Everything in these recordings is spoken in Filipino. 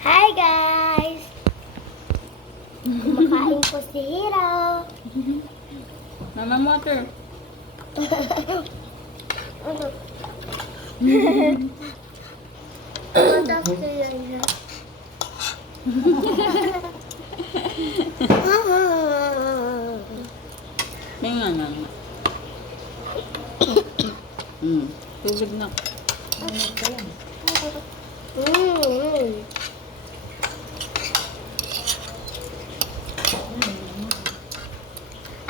Hi guys! Kumakain po si Hiro. Mama water. Matas ko yan siya. May nga. Tubig na. Mm.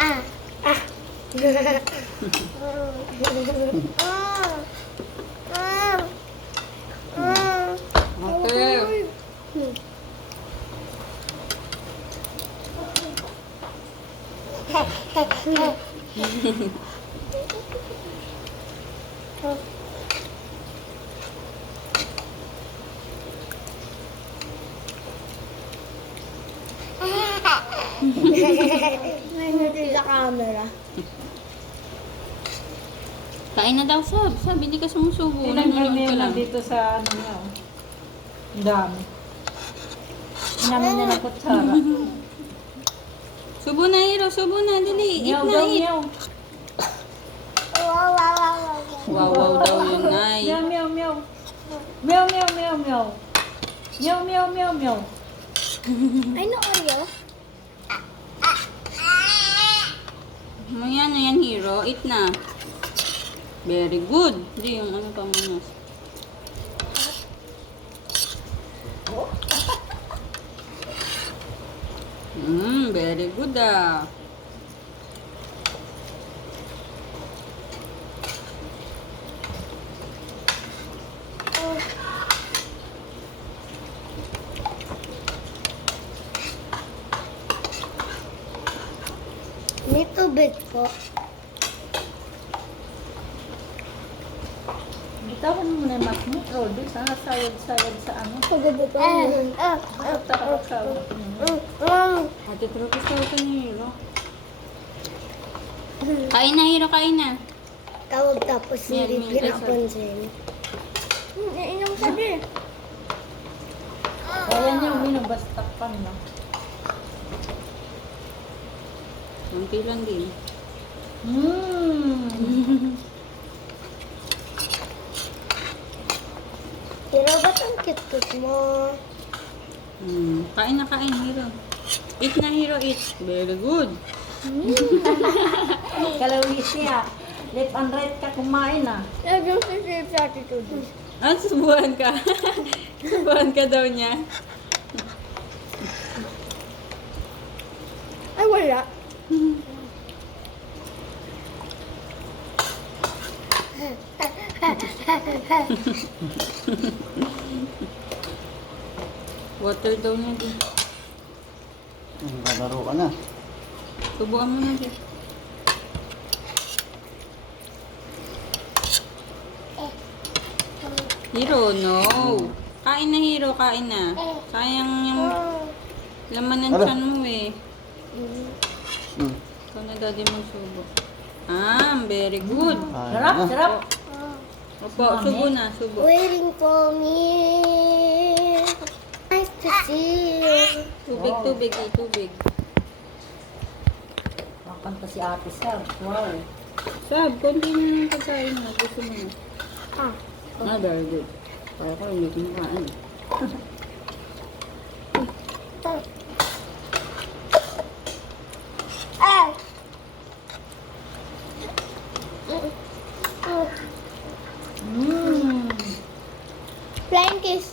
Ah. Ah. Okay. May ngiti sa camera. Kain na daw, Sab. Sab, hindi ka sumusubo. Nanonood ka lang. dito sa ano niya. Oh. Ang dami. Inamin niya ng kutsara. Subo na, Hiro. Subo na. Dali. Eat Meow na, daw, eat. meow. Wow, wow, wow, wow. Wow, wow daw yun, Nay. Meow, meow, meow. Meow, meow, meow, meow. Meow, meow, meow, meow. Ay, no, Oreo? Mamaya na yan, Hiro. Eat na. Very good. Hindi, yung ano pa muna. Very good ah. May tubig po. Bitawan mo muna yung mat mo, Rodi. Sayad sa ano. Takot-takot. Ate Tropis ka ito ni Hiro. Kain na, Hiro. Kain na. Tawag tapos hindi Yan, pinapansin. Inom ka din. Kaya niya uminom, basta pan lang. Kunti lang din. Pero ba't ang cute-cute mo? Kain na, kain, Hiro. Eat na, Hiro. Eat. Very good. Kalawis niya. Left and right ka kumain ah. Lagyan sa sip sa attitude. Ah, subuhan ka. Subuhan ka daw niya. Ay, wala. Water daw niya din. Naglalaro ka na. Subuhan mo na din. Hiro, no. Kain na, Hiro. Kain na. Sayang yung laman ng Ano? tiyan mo eh. Hmm. Ikaw na daddy magsubo. Very good. Sarap, sarap. Opo, subo na, subo. Waiting for me. Nice to see you. Tubig, tubig, tubig. Makanta si Ate Sab. Wow. Sab, konti na yung pagkain mo. Gusto mo na. Ah. Very good. Kaya ko hindi kumakain. Ay! Flying kiss.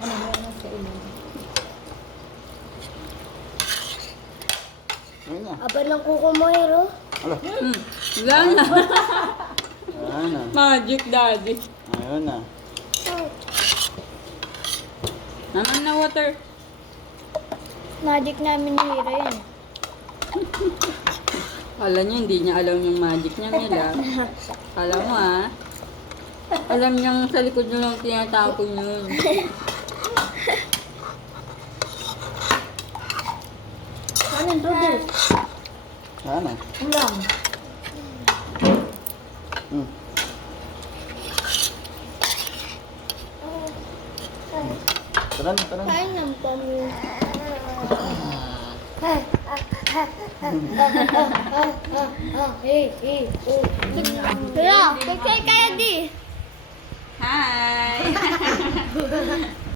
Ano meron sa ilo? Ayun na. Aba ng kuko mo, Hiro. Alo. Wala na. Ayun na. Magic daddy. Ayun na. Naman na water. Magic namin ni Hiro yun. Alam niya, hindi niya alam yung magic niya, Mila. Alam mo ha. Alam niyang sa likod niyo lang tinatapon yun. Ano yung noodles? Sana. Ulam. Mm. Tara na, tara na. Kain ng pamilya. Kaya, pagkay kaya di. Hi!